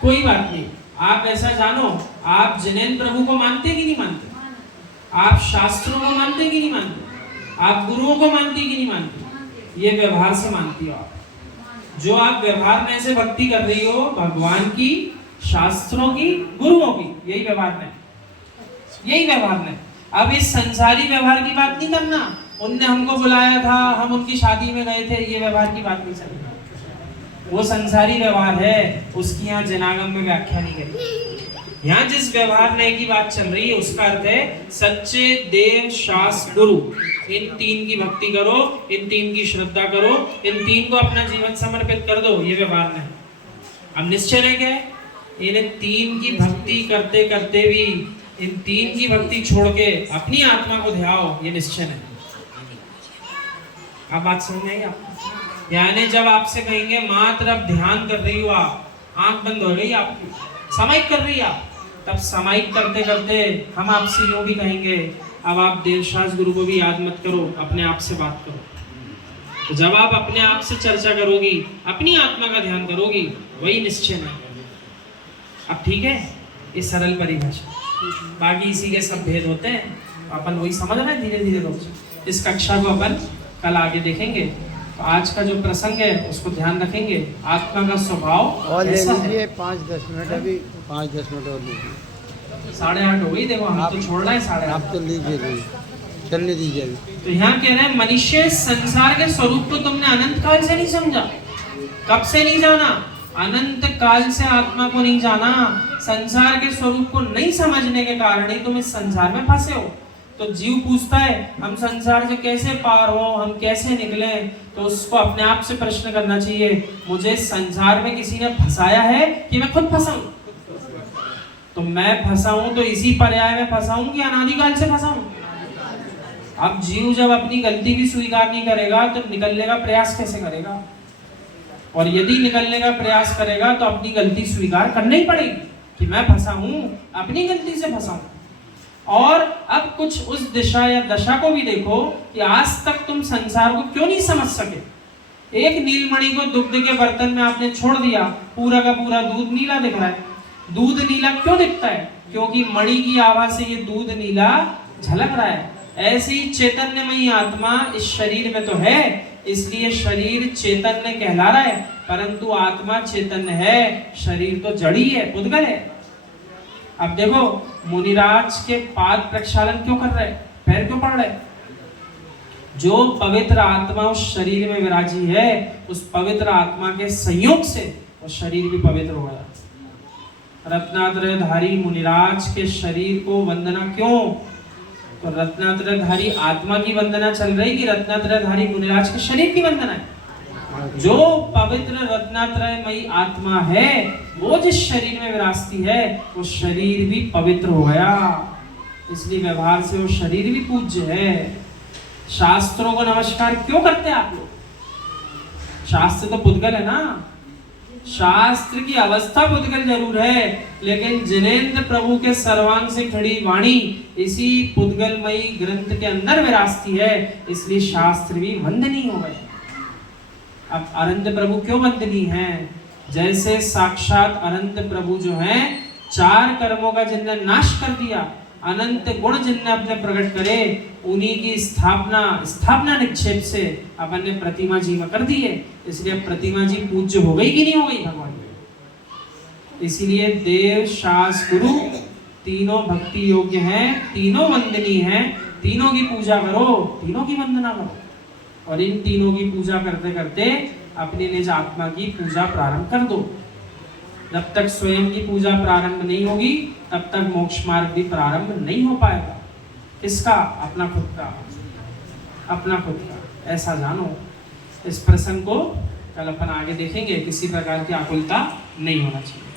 कोई बात नहीं, आप ऐसा जानो, आप जिनेंद्र प्रभु को मानते कि नहीं मानते? आप शास्त्रों को मानते कि नहीं मानते? आप गुरुओं को मानती कि नहीं मानती? ये व्यवहार से मानती हो आप। जो आप व्यवहार में ऐसे भक्ति कर रही हो, भगवान की, शास्त्रों की, गुरुओं की, यही व्यवहार नहीं, यही व्यवहार नहीं। अब इस संसारी व्यवहार की बात नहीं करना, उनने हमको बुलाया था, हम उनकी शादी में गए थे, ये व्यवहार की बात नहीं चलेगी। वो संसारी व्यवहार है, उसकी यहाँ जनागम में व्याख्या नहीं करी। यहाँ जिस व्यवहार नए की बात चल रही है उसका अर्थ है सच्चे देव, शास्त्र, गुरु, इन तीन की भक्ति करो, इन तीन की श्रद्धा करो, इन तीन को अपना जीवन समर्पित कर दो, ये व्यवहार नहीं। अब निश्चय है क्या है? इन तीन की भक्ति करते करते भी इन तीन की भक्ति छोड़ के अपनी आत्मा को ध्याओ, ये निश्चय है। आप बात समझ आई आपको? यानी जब आपसे कहेंगे मात्र अब ध्यान कर रही हो, आप आंख बंद हो गई आपकी, समाहित कर रही आप, तब समाहित करते करते हम आपसे यूं भी कहेंगे अब आप देवशास्त्र गुरु को भी याद मत करो, अपने आप से बात करो। तो जब आप अपने आप से चर्चा करोगी, अपनी आत्मा का ध्यान करोगी, वही निश्चय है। अब ठीक है, ये सरल परिभाषा, बाकी इसी के सब भेद होते हैं, अपन वही समझ रहे हैं धीरे धीरे रोज। इस कक्षा को अपन कल आगे देखेंगे। तो आज का जो प्रसंग है उसको ध्यान रखेंगे, आत्मा का स्वभाव और ले ऐसा है। लीजिए 5-10 मिनट, अभी 5-10 मिनट और लीजिए। 8:30 हो गई, देखो हम तो छोड़ रहे हैं 8:30। आप तो लीजिए, चलने दीजिए अभी। तो यहाँ कह रहे हैं मनुष्य संसार के स्वरूप को तुमने अनंत काल से नहीं समझा। कब से नहीं जाना? अनंत काल से आत्मा को नहीं जाना। संसार के स्वरूप को नहीं समझने के कारण ही तुम इस संसार में फंसे हो। तो जीव पूछता है हम संसार से कैसे पार हो, हम कैसे निकले? तो उसको अपने आप से प्रश्न करना चाहिए, मुझे संसार में किसी ने फंसाया है कि मैं खुद फंसा हूं? तो मैं फंसा हूं तो इसी पर्याय में फंसा हूं कि अनादिकाल से फंसा हूं? अब जीव जब अपनी गलती भी स्वीकार नहीं करेगा तो निकलने का प्रयास कैसे करेगा? और यदि निकलने का प्रयास करेगा तो अपनी गलती स्वीकार करनी ही पड़ेगी कि मैं फंसा हूं, अपनी गलती से फंसा हूं। और अब कुछ उस दिशा या दशा को भी देखो कि आज तक तुम संसार को क्यों नहीं समझ सके। एक नीलमणि को दुग्ध के बर्तन में आपने छोड़ दिया, पूरा का पूरा दूध नीला दिख रहा है। दूध नीला क्यों दिखता है? क्योंकि मणि की आभा से ये दूध नीला झलक रहा है। ऐसे ही चैतन्यमयी आत्मा इस शरीर में तो है, इसलिए शरीर चैतन्य कहला रहा है, परंतु आत्मा चैतन्य है, शरीर तो जड़ी है, उद्गल है। अब देखो मुनिराज के पाद प्रक्षालन क्यों कर रहे, पैर क्यों पड़ रहे? जो पवित्र आत्मा उस शरीर में विराजी है, उस पवित्र आत्मा के संयोग से वो शरीर भी पवित्र हो गया। रत्नात्रयधारी मुनिराज के शरीर को वंदना क्यों? तो रत्नात्रयधारी आत्मा की वंदना चल रही कि रत्नात्रयधारी मुनिराज के शरीर की वंदना है? जो पवित्र रत्नात्रयमयी आत्मा है वो जिस शरीर में विराजती है वो शरीर भी पवित्र हो गया, इसलिए व्यवहार से वो शरीर भी पूज्य है। शास्त्रों को नमस्कार क्यों करते हैं आप लोग? शास्त्र तो पुद्गल है ना, शास्त्र की अवस्था पुद्गल जरूर है, लेकिन जिनेंद्र प्रभु के सर्वांग से खड़ी वाणी इसी पुद्गलमयी ग्रंथ के अंदर विराजती है, इसलिए शास्त्र भी वंदनीय हो गए। अब अनंत प्रभु क्यों वंदनीय हैं? जैसे साक्षात अनंत प्रभु जो हैं, चार कर्मों का जिनने नाश कर दिया, अनंत गुण जिनने अपने प्रकट करे, उन्हीं की स्थापना निक्षेप से अपन ने प्रतिमा जी में कर दी है, इसलिए प्रतिमा जी पूज्य हो गई कि नहीं हो गई भगवान? इसीलिए देव, शास्त्र, गुरु तीनों भक्ति योग्य हैं, तीनों वंदनीय हैं, तीनों की पूजा करो, तीनों की वंदना करो। और इन तीनों की पूजा करते करते अपनी निज आत्मा की पूजा प्रारंभ कर दो। जब तक स्वयं की पूजा प्रारंभ नहीं होगी तब तक मोक्ष मार्ग भी प्रारंभ नहीं हो पाएगा। किसका? अपना खुद का, अपना खुद का। ऐसा जानो। इस प्रसंग को कल अपन आगे देखेंगे, किसी प्रकार की आकुलता नहीं होना चाहिए।